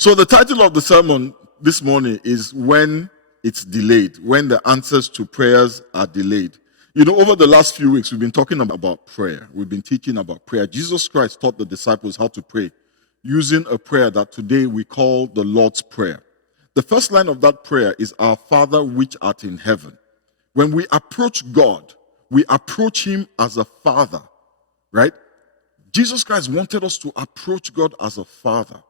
So the title of the sermon this morning is When It's Delayed, when the answers to prayers are delayed. You know, over the last few weeks, we've been talking about prayer. We've been teaching about prayer. Jesus Christ taught the disciples how to pray using a prayer that today we call the Lord's Prayer. The first line of that prayer is, Our Father which art in heaven. When we approach God, we approach him as a father, right? Jesus Christ wanted us to approach God as a father.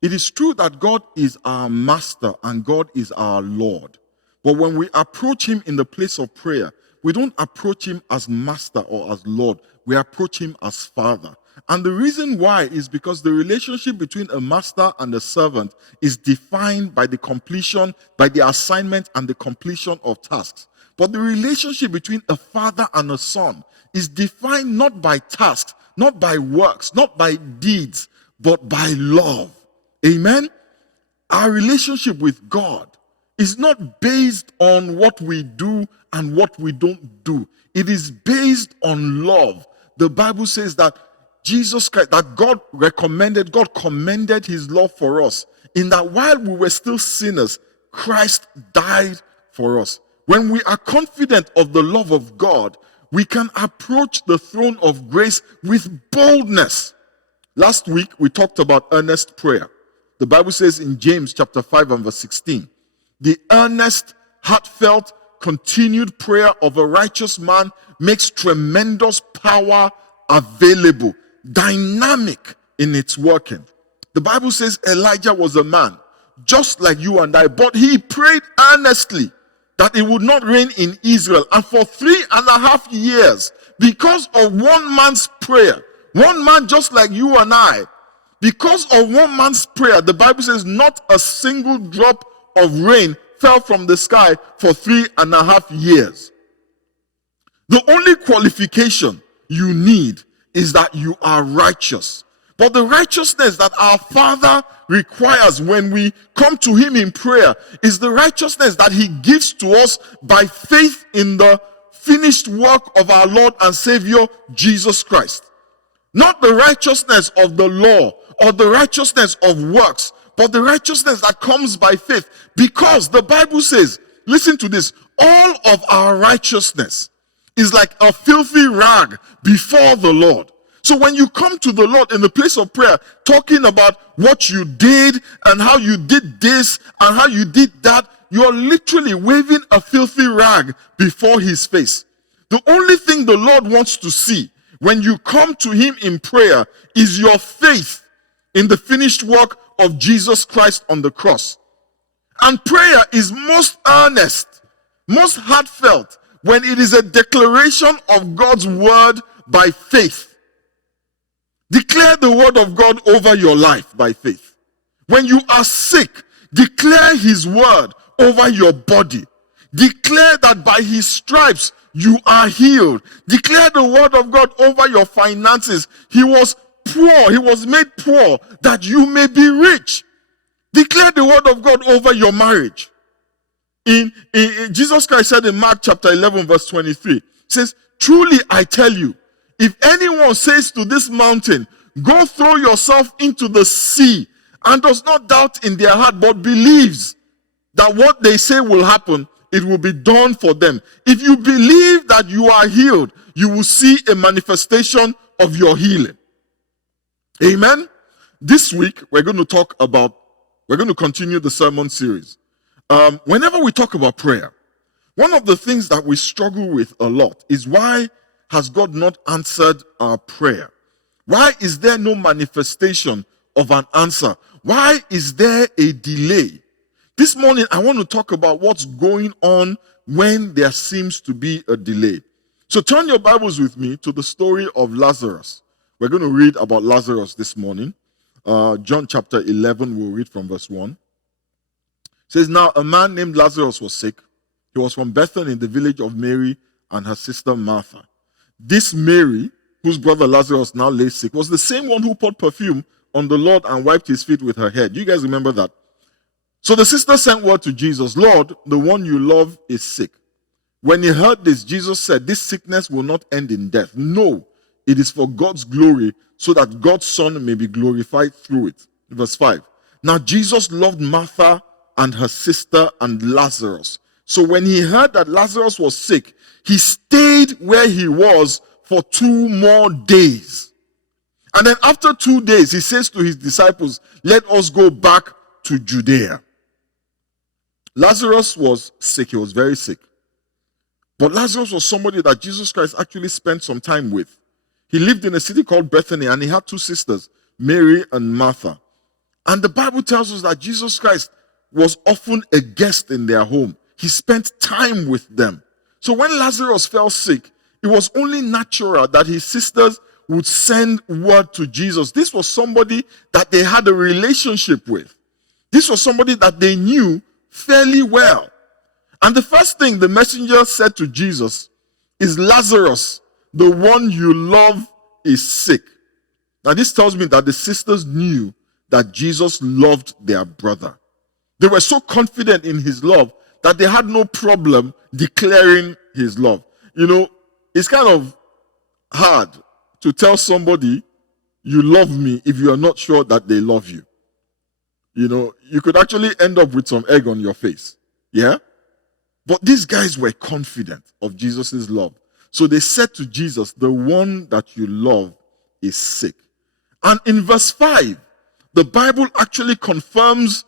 It is true that God is our master and God is our Lord. But when we approach him in the place of prayer, we don't approach him as master or as Lord. We approach him as father. And the reason why is because the relationship between a master and a servant is defined by the completion, by the assignment and the completion of tasks. But the relationship between a father and a son is defined not by tasks, not by works, not by deeds, but by love. Amen? Our relationship with God is not based on what we do and what we don't do. It is based on love. The Bible says that Jesus Christ, that God commended his love for us, in that while we were still sinners, Christ died for us. When we are confident of the love of God, we can approach the throne of grace with boldness. Last week, we talked about earnest prayer. The Bible says in James chapter 5 and verse 16, the earnest, heartfelt, continued prayer of a righteous man makes tremendous power available, dynamic in its working. The Bible says Elijah was a man just like you and I, but he prayed earnestly that it would not rain in Israel. And for 3.5 years, because of one man's prayer, one man just like you and I, because of one man's prayer, the Bible says not a single drop of rain fell from the sky for 3.5 years. The only qualification you need is that you are righteous. But the righteousness that our Father requires when we come to him in prayer is the righteousness that he gives to us by faith in the finished work of our Lord and Savior, Jesus Christ. Not the righteousness of the law or the righteousness of works, but the righteousness that comes by faith. Because the Bible says, listen to this, all of our righteousness is like a filthy rag before the Lord. So when you come to the Lord in the place of prayer, talking about what you did and how you did this and how you did that, you're literally waving a filthy rag before his face. The only thing the Lord wants to see when you come to him in prayer is your faith in the finished work of Jesus Christ on the cross. And prayer is most earnest, most heartfelt, when it is a declaration of God's word by faith. Declare the word of God over your life by faith. When you are sick, declare his word over your body. Declare that by his stripes you are healed. Declare the word of God over your finances. He was poor, he was made poor that you may be rich. Declare the word of God over your marriage. In Jesus Christ said in Mark chapter 11 verse 23, says, truly I tell you, if anyone says to this mountain, go throw yourself into the sea, and does not doubt in their heart, but believes that what they say will happen, it will be done for them. If you believe that you are healed, you will see a manifestation of your healing. Amen? This week, we're going to continue the sermon series. Whenever we talk about prayer, one of the things that we struggle with a lot is, why has God not answered our prayer? Why is there no manifestation of an answer? Why is there a delay? This morning, I want to talk about what's going on when there seems to be a delay. So turn your Bibles with me to the story of Lazarus. We're going to read about Lazarus this morning. John chapter 11, we'll read from verse 1. It says, now a man named Lazarus was sick. He was from Bethany in the village of Mary and her sister Martha. This Mary, whose brother Lazarus now lay sick, was the same one who poured perfume on the Lord and wiped his feet with her hair. Do you guys remember that? So the sister sent word to Jesus, Lord, the one you love is sick. When he heard this, Jesus said, this sickness will not end in death. No, it is for God's glory, so that God's Son may be glorified through it. Verse 5. Now, Jesus loved Martha and her sister and Lazarus. So when he heard that Lazarus was sick, he stayed where he was for 2 more days. And then after 2 days, he says to his disciples, let us go back to Judea. Lazarus was sick. He was very sick. But Lazarus was somebody that Jesus Christ actually spent some time with. He lived in a city called Bethany, and he had 2 sisters, Mary and Martha. And the Bible tells us that Jesus Christ was often a guest in their home. He spent time with them. So when Lazarus fell sick, it was only natural that his sisters would send word to Jesus. This was somebody that they had a relationship with. This was somebody that they knew fairly well. And the first thing the messenger said to Jesus is, Lazarus, the one you love, is sick. Now this tells me that the sisters knew that Jesus loved their brother. They were so confident in his love that they had no problem declaring his love. You know, it's kind of hard to tell somebody you love me if you are not sure that they love you. You know, you could actually end up with some egg on your face. Yeah? But these guys were confident of Jesus' love. So they said to Jesus, the one that you love is sick. And in verse 5, the Bible actually confirms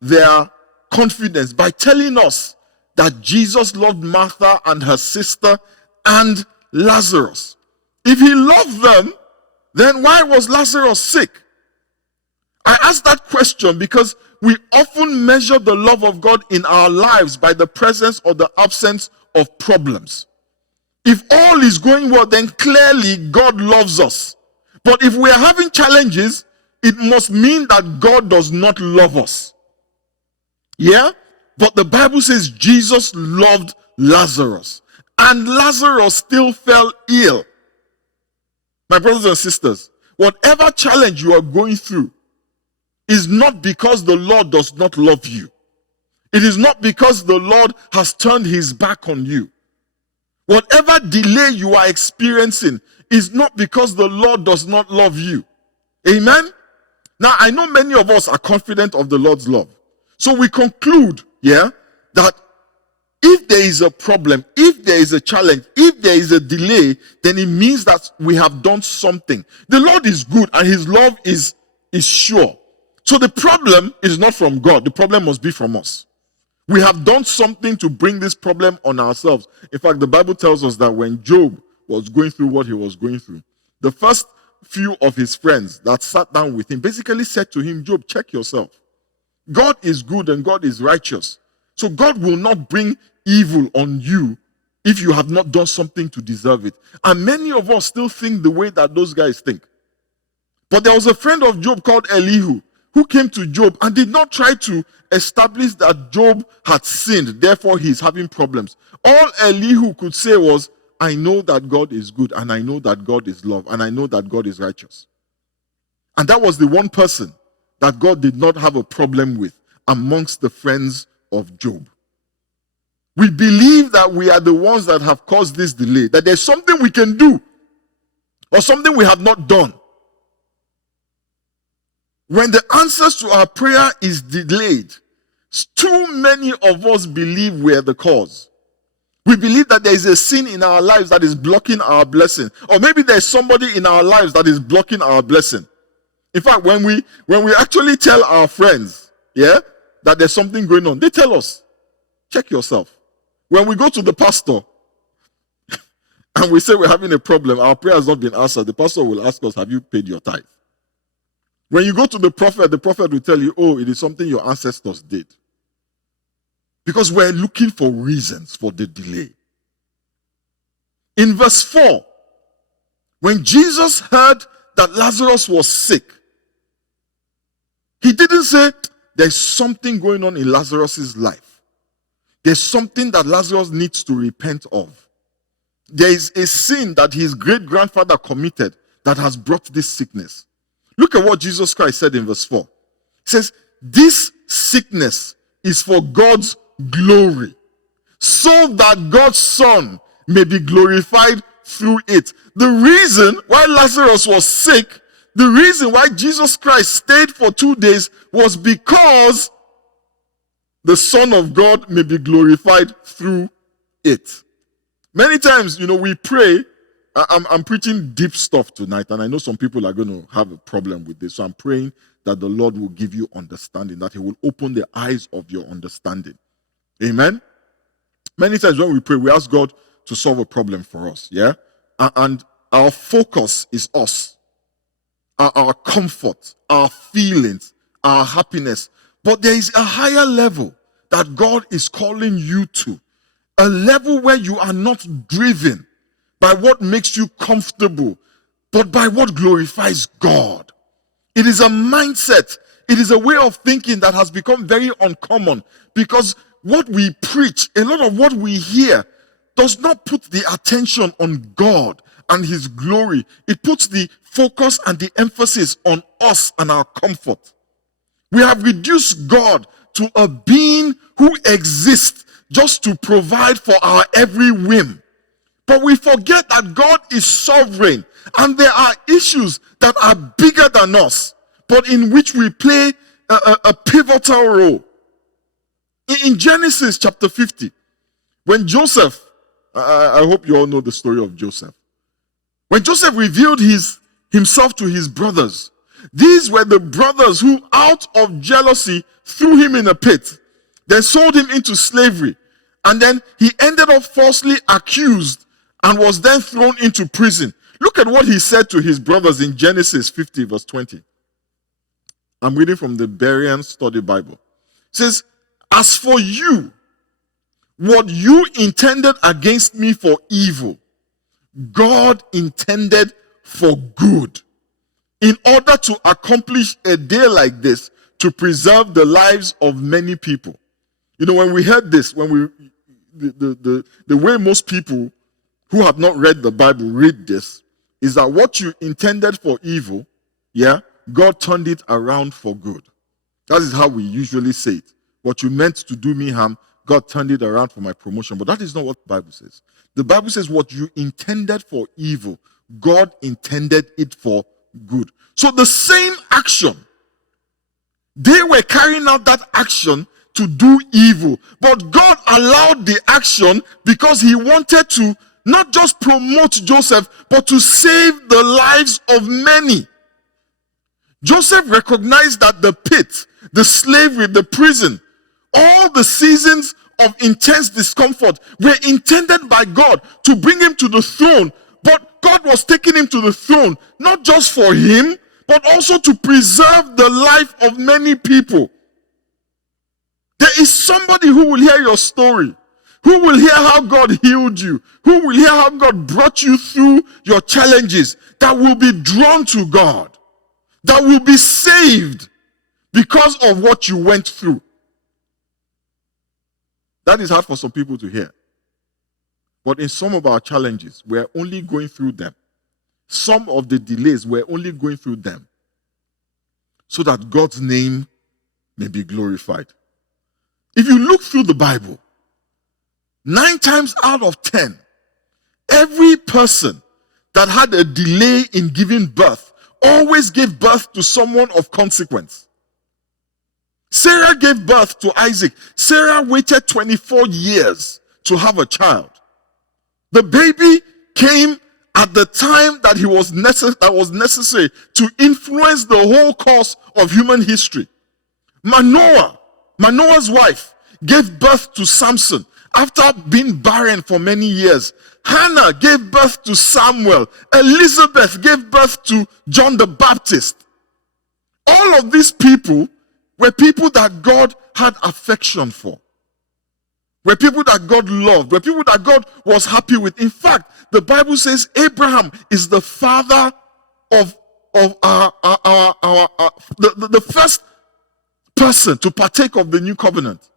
their confidence by telling us that Jesus loved Martha and her sister and Lazarus. If he loved them, then why was Lazarus sick? I ask that question because we often measure the love of God in our lives by the presence or the absence of problems. If all is going well, then clearly God loves us. But if we are having challenges, it must mean that God does not love us. Yeah? But the Bible says Jesus loved Lazarus. And Lazarus still fell ill. My brothers and sisters, whatever challenge you are going through is not because the Lord does not love you. It is not because the Lord has turned his back on you. Whatever delay you are experiencing is not because the Lord does not love you. Amen? Now, I know many of us are confident of the Lord's love. So we conclude, that if there is a problem, if there is a challenge, if there is a delay, then it means that we have done something. The Lord is good and his love is sure. So the problem is not from God. The problem must be from us. We have done something to bring this problem on ourselves. In fact, the Bible tells us that when Job was going through what he was going through, the first few of his friends that sat down with him basically said to him, Job, check yourself. God is good and God is righteous. So God will not bring evil on you if you have not done something to deserve it. And many of us still think the way that those guys think. But there was a friend of Job called Elihu who came to Job and did not try to establish that Job had sinned, therefore he's having problems. All Elihu could say was, I know that God is good, and I know that God is love, and I know that God is righteous. And that was the one person that God did not have a problem with amongst the friends of Job. We believe that we are the ones that have caused this delay, that there's something we can do or something we have not done. When the answers to our prayer is delayed, too many of us believe we're the cause. We believe that there is a sin in our lives that is blocking our blessing. Or maybe there's somebody in our lives that is blocking our blessing. In fact, when we actually tell our friends, that there's something going on, they tell us, check yourself. When we go to the pastor and we say we're having a problem, our prayer has not been answered, the pastor will ask us, have you paid your tithe? When you go to the prophet will tell you, oh, it is something your ancestors did. Because we're looking for reasons for the delay. In verse 4, when Jesus heard that Lazarus was sick, he didn't say, there's something going on in Lazarus' life. There's something that Lazarus needs to repent of. There is a sin that his great-grandfather committed that has brought this sickness. Look at what Jesus Christ said in verse 4. He says, this sickness is for God's glory, so that God's Son may be glorified through it. The reason why Lazarus was sick, The reason why Jesus Christ stayed for 2 days was because the Son of God may be glorified through it. Many times, we pray. I'm preaching deep stuff tonight, and I know some people are going to have a problem with this. So I'm praying that the Lord will give you understanding, that He will open the eyes of your understanding. Amen? Many times when we pray, we ask God to solve a problem for us, yeah? And our focus is us, our comfort, our feelings, our happiness. But there is a higher level that God is calling you to, a level where you are not driven by what makes you comfortable, but by what glorifies God. It is a mindset. It is a way of thinking that has become very uncommon, because what we preach, a lot of what we hear, does not put the attention on God and His glory. It puts the focus and the emphasis on us and our comfort. We have reduced God to a being who exists just to provide for our every whim. But we forget that God is sovereign, and there are issues that are bigger than us, but in which we play a pivotal role. In Genesis chapter 50, when Joseph, I hope you all know the story of Joseph. When Joseph revealed himself to his brothers, these were the brothers who, out of jealousy, threw him in a pit, then sold him into slavery, and then he ended up falsely accused and was then thrown into prison. Look at what he said to his brothers in Genesis 50, verse 20. I'm reading from the Berean Study Bible. It says, "As for you, what you intended against me for evil, God intended for good, in order to accomplish a day like this, to preserve the lives of many people." When we heard this, the way most people who have not read the Bible read this is that what you intended for evil, God turned it around for good. That is how we usually say it. What you meant to do me harm, God turned it around for my promotion. But that is not what the Bible says. The Bible says what you intended for evil, God intended it for good. So the same action, they were carrying out that action to do evil. But God allowed the action because He wanted to not just promote Joseph, but to save the lives of many. Joseph recognized that the pit, the slavery, the prison, all the seasons of intense discomfort were intended by God to bring him to the throne. But God was taking him to the throne, not just for him, but also to preserve the life of many people. There is somebody who will hear your story, who will hear how God healed you, who will hear how God brought you through your challenges, that will be drawn to God, that will be saved because of what you went through. That is hard for some people to hear. But in some of our challenges, we're only going through them. Some of the delays, we're only going through them so that God's name may be glorified. If you look through the Bible, 9 times out of 10, every person that had a delay in giving birth always gave birth to someone of consequence. Sarah gave birth to Isaac. Sarah waited 24 years to have a child. The baby came at the time that was necessary to influence the whole course of human history. Manoah's wife, gave birth to Samson after being barren for many years. Hannah gave birth to Samuel. Elizabeth gave birth to John the Baptist. All of these people were people that God had affection for, were people that God loved, were people that God was happy with. In fact, the Bible says Abraham is the father of the first person to partake of the new covenant.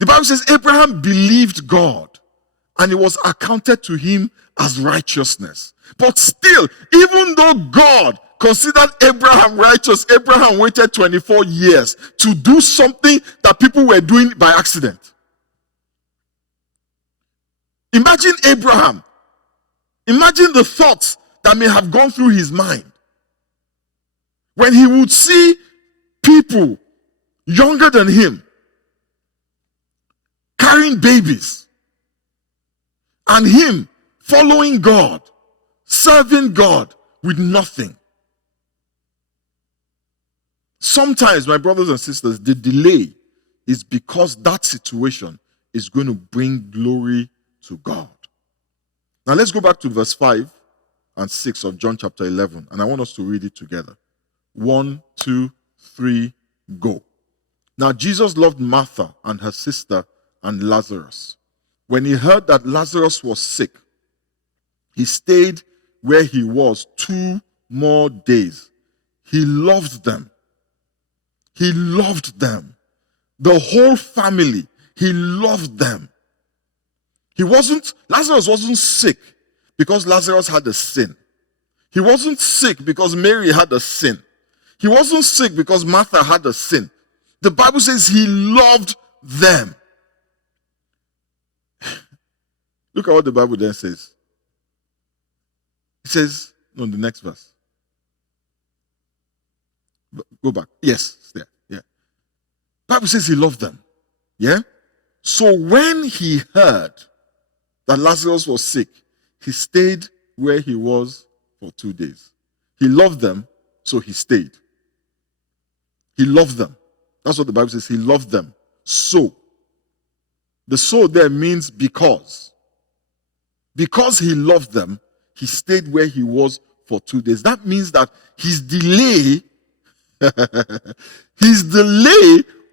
The Bible says Abraham believed God, and it was accounted to him as righteousness. But still, even though God considered Abraham righteous, Abraham waited 24 years to do something that people were doing by accident. Imagine Abraham. Imagine the thoughts that may have gone through his mind. When he would see people younger than him carrying babies, and him following God, serving God with nothing. Sometimes, my brothers and sisters, the delay is because that situation is going to bring glory to God. Now let's go back to verse 5 and 6 of John chapter 11, and I want us to read it together. 1, 2, 3, go. Now Jesus loved Martha and her sister and Lazarus. When he heard that Lazarus was sick, he stayed where he was 2 more days. He loved them. He loved them. The whole family, he loved them. Lazarus wasn't sick because Lazarus had a sin. He wasn't sick because Mary had a sin. He wasn't sick because Martha had a sin. The Bible says he loved them. Look at what the Bible then says. It says, no, the next verse. Go back. Yes, it's there. Yeah. Bible says he loved them. Yeah? So when he heard that Lazarus was sick, he stayed where he was for 2 days. He loved them, so he stayed. He loved them. That's what the Bible says. He loved them. So. The so there means because. Because he loved them, he stayed where he was for 2 days. That means that his delay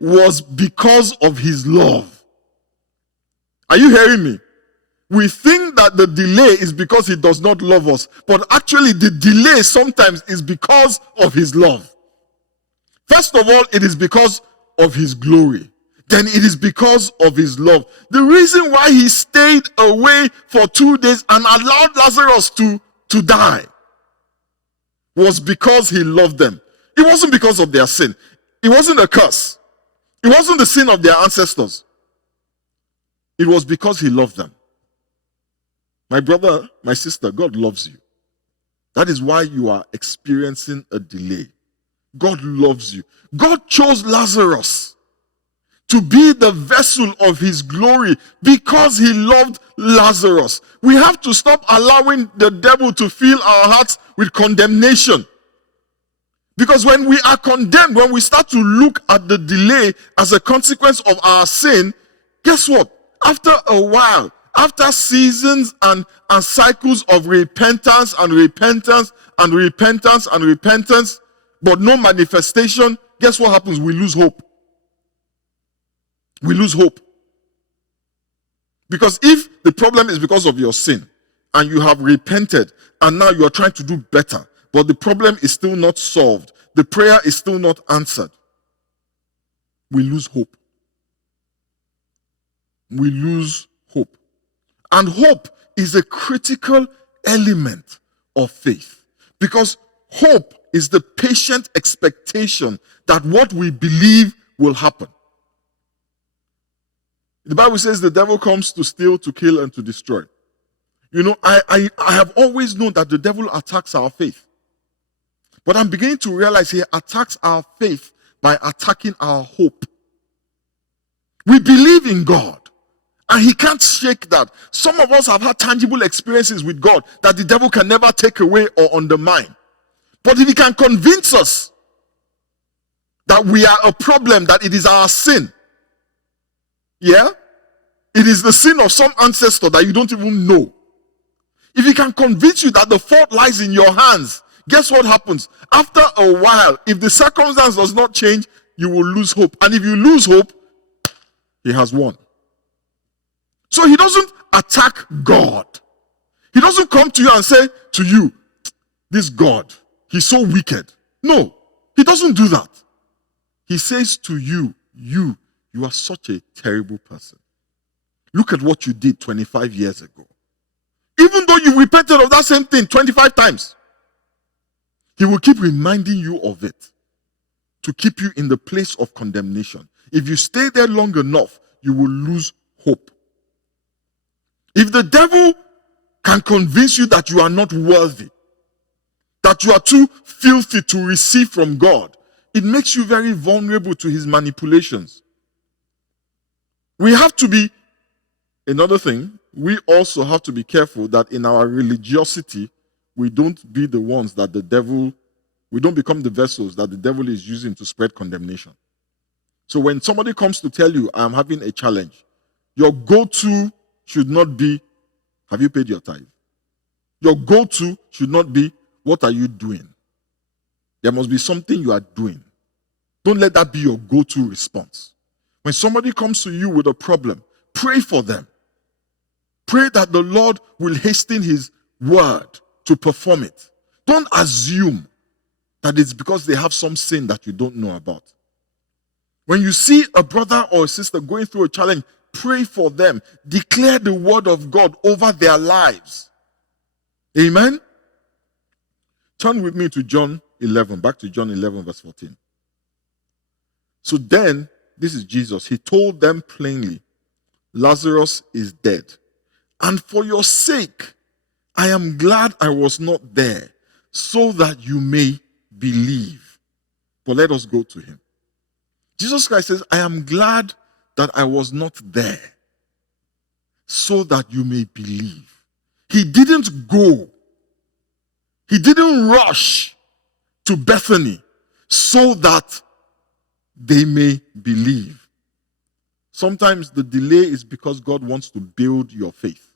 was because of his love. Are you hearing me? We think that the delay is because he does not love us, but actually the delay sometimes is because of his love. First of all, it is because of his glory. Then it is because of his love. The reason why he stayed away for 2 days and allowed Lazarus to die was because he loved them. It wasn't because of their sin. It wasn't a curse. It wasn't the sin of their ancestors. It was because he loved them. My brother, my sister, God loves you. That is why you are experiencing a delay. God loves you. God chose Lazarus to be the vessel of his glory because he loved Lazarus. We have to stop allowing the devil to fill our hearts with condemnation. Because when we are condemned, when we start to look at the delay as a consequence of our sin, guess what? After a while, after seasons and cycles of repentance and repentance and repentance and repentance, but no manifestation, guess what happens? We lose hope. We lose hope. Because if the problem is because of your sin and you have repented and now you are trying to do better, but the problem is still not solved, the prayer is still not answered, we lose hope. We lose hope. And hope is a critical element of faith. Because hope is the patient expectation that what we believe will happen. The Bible says the devil comes to steal, to kill, and to destroy. You know, I have always known that the devil attacks our faith. But I'm beginning to realize he attacks our faith by attacking our hope. We believe in God, and he can't shake that. Some of us have had tangible experiences with God that the devil can never take away or undermine. But if he can convince us that we are a problem, that it is our sin, yeah? It is the sin of some ancestor that you don't even know. If he can convince you that the fault lies in your hands, guess what happens? After a while, if the circumstance does not change, you will lose hope. And if you lose hope, he has won. So he doesn't attack God. He doesn't come to you and say to you, this God, he's so wicked. No, he doesn't do that. He says to you, you are such a terrible person. Look at what you did 25 years ago. Even though you repented of that same thing 25 times, he will keep reminding you of it to keep you in the place of condemnation. If you stay there long enough, you will lose hope. If the devil can convince you that you are not worthy, that you are too filthy to receive from God, it makes you very vulnerable to his manipulations. We have to be, another thing, we also have to be careful that in our religiosity, we don't be the ones that we don't become the vessels that the devil is using to spread condemnation. So when somebody comes to tell you, I'm having a challenge, your go-to should not be, have you paid your tithe? Your go-to should not be, what are you doing? There must be something you are doing. Don't let that be your go-to response. When somebody comes to you with a problem, pray for them. Pray that the Lord will hasten his word to perform it. Don't assume that it's because they have some sin that you don't know about. When you see a brother or a sister going through a challenge, pray for them. Declare the word of God over their lives. Amen? Turn with me to John 11, back to John 11, verse 14. So then, this is Jesus. He told them plainly, Lazarus is dead. And for your sake, I am glad I was not there, so that you may believe. But let us go to him. Jesus Christ says, I am glad that I was not there, so that you may believe. He didn't go. He didn't rush to Bethany so that they may believe. Sometimes the delay is because God wants to build your faith.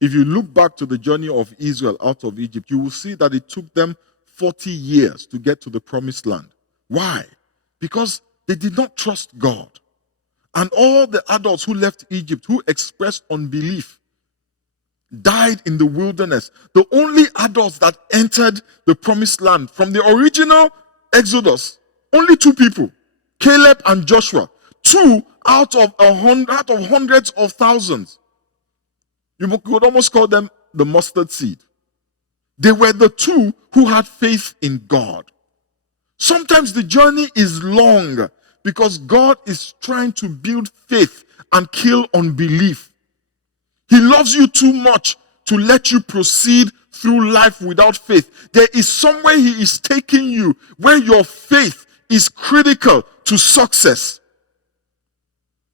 If you look back to the journey of Israel out of Egypt, you will see that it took them 40 years to get to the promised land. Why? Because they did not trust God. And all the adults who left Egypt, who expressed unbelief, died in the wilderness. The only adults that entered the promised land from the original Exodus, only 2 people, Caleb and Joshua. 2 out of hundreds of thousands. You could almost call them the mustard seed. They were the 2 who had faith in God. Sometimes the journey is long because God is trying to build faith and kill unbelief. He loves you too much to let you proceed through life without faith. There is somewhere he is taking you where your faith is critical to success.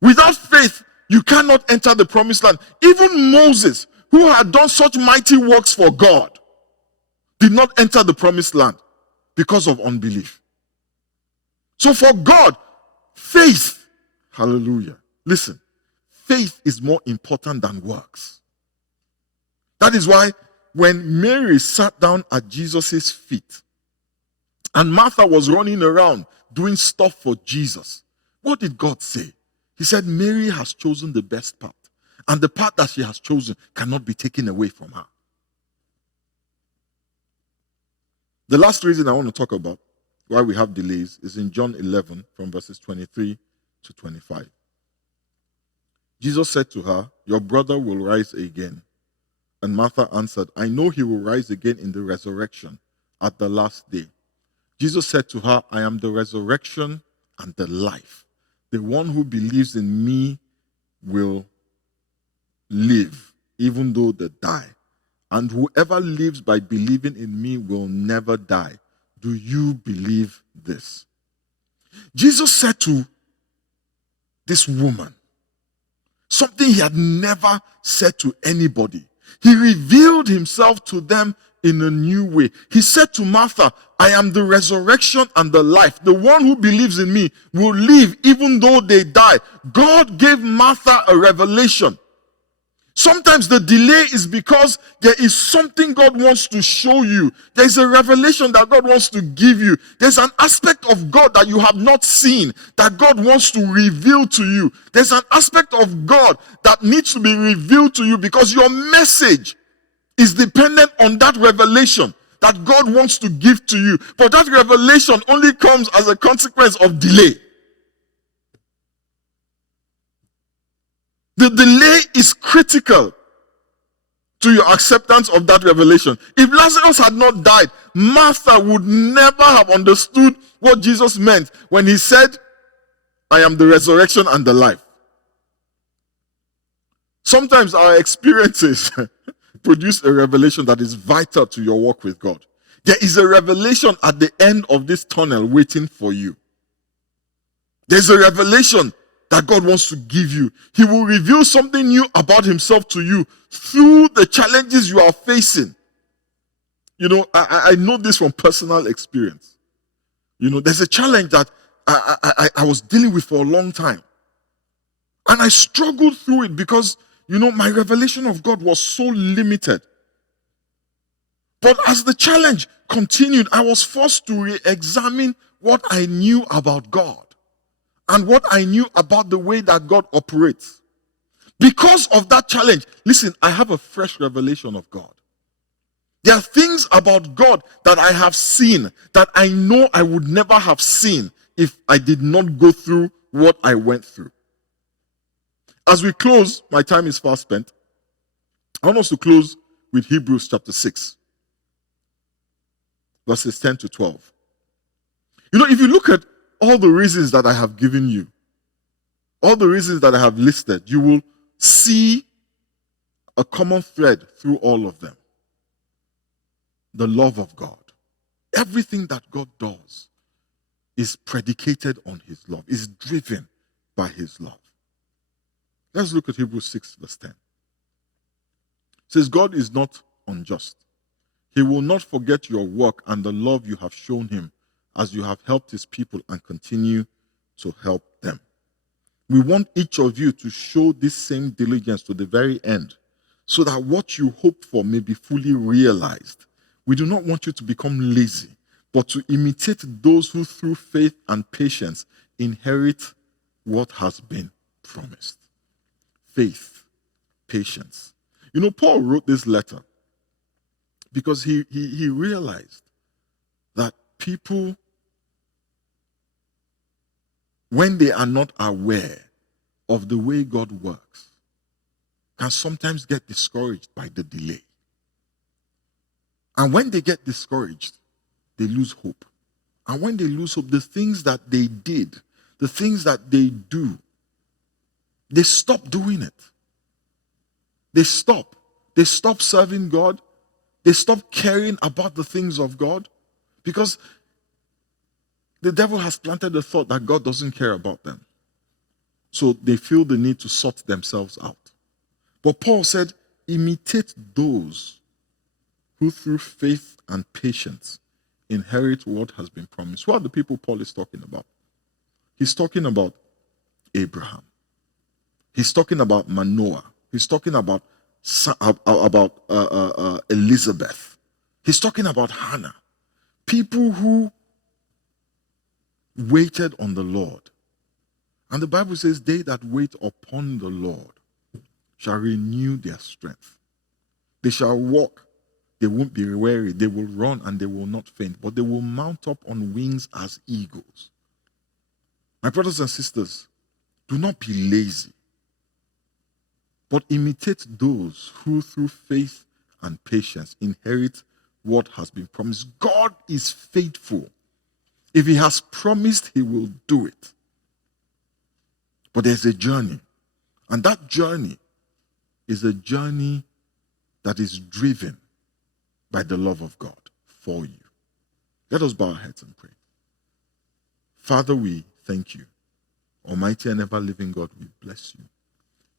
Without faith, you cannot enter the promised land. Even Moses, who had done such mighty works for God, did not enter the promised land because of unbelief. So for God, faith, hallelujah. Listen, faith is more important than works. That is why when Mary sat down at Jesus' feet and Martha was running around doing stuff for Jesus, what did God say? He said, Mary has chosen the best part, and the part that she has chosen cannot be taken away from her. The last reason I want to talk about why we have delays is in John 11 from verses 23 to 25. Jesus said to her, your brother will rise again. And Martha answered, I know he will rise again in the resurrection at the last day. Jesus said to her, I am the resurrection and the life. The one who believes in me will live, even though they die. And whoever lives by believing in me will never die. Do you believe this? Jesus said to this woman something he had never said to anybody. He revealed himself to them in a new way. He said to Martha, I am the resurrection and the life. The one who believes in me will live even though they die. God gave Martha a revelation. Sometimes the delay is because there is something God wants to show you. There is a revelation that God wants to give you. There's an aspect of God that you have not seen that God wants to reveal to you. There's an aspect of God that needs to be revealed to you because your message is dependent on that revelation that God wants to give to you. But that revelation only comes as a consequence of delay. The delay is critical to your acceptance of that revelation. If Lazarus had not died, Martha would never have understood what Jesus meant when he said, I am the resurrection and the life. Sometimes our experiences produce a revelation that is vital to your walk with God. There is a revelation at the end of this tunnel waiting for you. There's a revelation that God wants to give you. He will reveal something new about himself to you through the challenges you are facing. You know, I know this from personal experience. You know, there's a challenge that I was dealing with for a long time. And I struggled through it because, you know, my revelation of God was so limited. But as the challenge continued, I was forced to re-examine what I knew about God and what I knew about the way that God operates. Because of that challenge, listen, I have a fresh revelation of God. There are things about God that I have seen that I know I would never have seen if I did not go through what I went through. As we close, my time is fast spent. I want us to close with Hebrews chapter 6, verses 10 to 12. You know, if you look at all the reasons that I have given you, all the reasons that I have listed, you will see a common thread through all of them. The love of God. Everything that God does is predicated on his love, is driven by his love. Let's look at Hebrews 6, verse 10. It says, God is not unjust. He will not forget your work and the love you have shown him as you have helped his people and continue to help them. We want each of you to show this same diligence to the very end so that what you hope for may be fully realized. We do not want you to become lazy, but to imitate those who through faith and patience inherit what has been promised. Faith, patience. You know, Paul wrote this letter because he realized that people, when they are not aware of the way God works, can sometimes get discouraged by the delay. And when they get discouraged, they lose hope. And when they lose hope, the things that they did, the things that they do, they stop doing it. They stop. They stop serving God. They stop caring about the things of God because the devil has planted the thought that God doesn't care about them. So they feel the need to sort themselves out. But Paul said, imitate those who through faith and patience inherit what has been promised. Who are the people Paul is talking about? He's talking about Abraham. He's talking about Manoah. He's talking about Elizabeth. He's talking about Hannah. People who waited on the Lord. And the Bible says, they that wait upon the Lord shall renew their strength. They shall walk. They won't be weary. They will run and they will not faint, but they will mount up on wings as eagles. My brothers and sisters, do not be lazy, but imitate those who through faith and patience inherit what has been promised. God is faithful. If he has promised, he will do it. But there's a journey, and that journey is a journey that is driven by the love of God for you. Let us bow our heads and pray. Father, we thank you. Almighty and ever-living God, we bless you.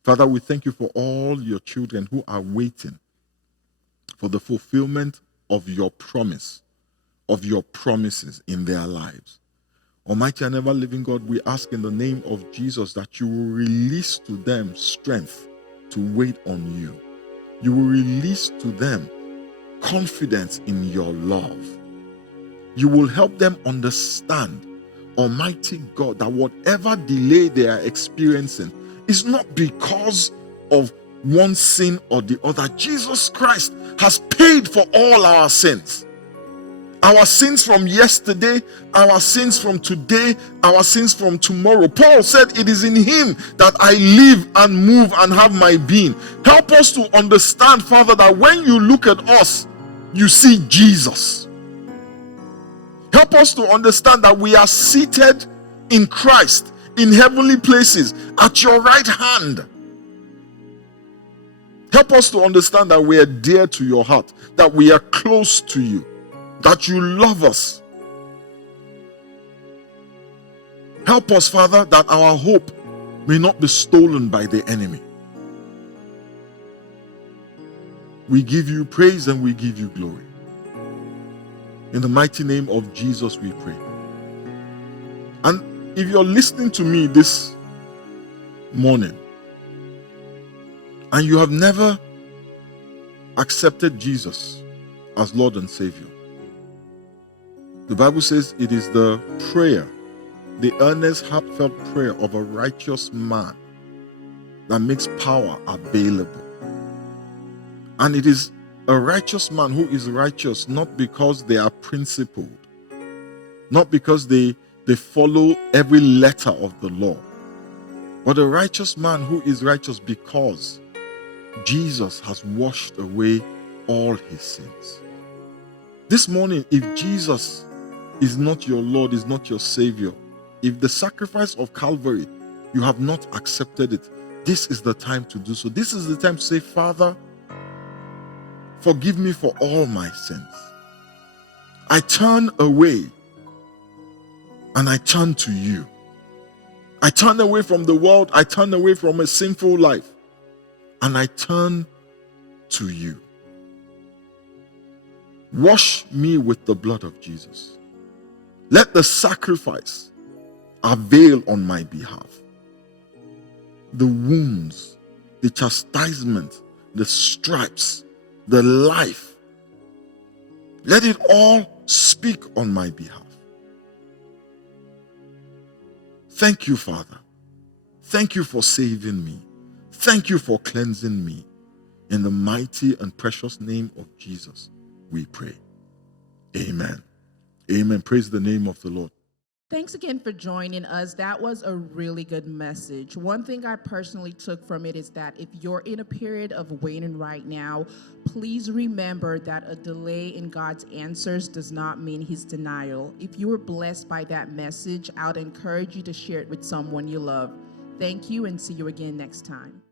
Father, we thank you for all your children who are waiting for the fulfillment of your promise, of your promises in their lives. Almighty and ever-living God, we ask in the name of Jesus that you will release to them strength to wait on you. You will release to them confidence in your love. You will help them understand, Almighty God, that whatever delay they are experiencing is not because of one sin or the other. Jesus Christ has paid for all our sins. Our sins from yesterday, our sins from today, our sins from tomorrow. Paul said, it is in him that I live and move and have my being. Help us to understand, Father, that when you look at us, you see Jesus. Help us to understand that we are seated in Christ in heavenly places at your right hand. Help us to understand that we are dear to your heart, that we are close to you, that you love us. Help us, Father, that our hope may not be stolen by the enemy. We give you praise and we give you glory. In the mighty name of Jesus we pray. And if you're listening to me this morning and you have never accepted Jesus as Lord and Savior, the Bible says it is the prayer, the earnest, heartfelt prayer of a righteous man that makes power available. And it is a righteous man who is righteous not because they are principled, not because they follow every letter of the law, but a righteous man who is righteous because Jesus has washed away all his sins. This morning, if Jesus is not your Lord, is not your Savior, if the sacrifice of Calvary, you have not accepted it, this is the time to do so. This is the time to say, Father, forgive me for all my sins. I turn away and I turn to you. I turn away from the world. I turn away from a sinful life and I turn to you. Wash me with the blood of Jesus. Let the sacrifice avail on my behalf. The wounds, the chastisement, the stripes, the life, let it all speak on my behalf. Thank you, Father. Thank you for saving me. Thank you for cleansing me. In the mighty and precious name of Jesus, we pray. Amen. Amen. Praise the name of the Lord. Thanks again for joining us. That was a really good message. One thing I personally took from it is that if you're in a period of waiting right now, please remember that a delay in God's answers does not mean his denial. If you were blessed by that message, I would encourage you to share it with someone you love. Thank you and see you again next time.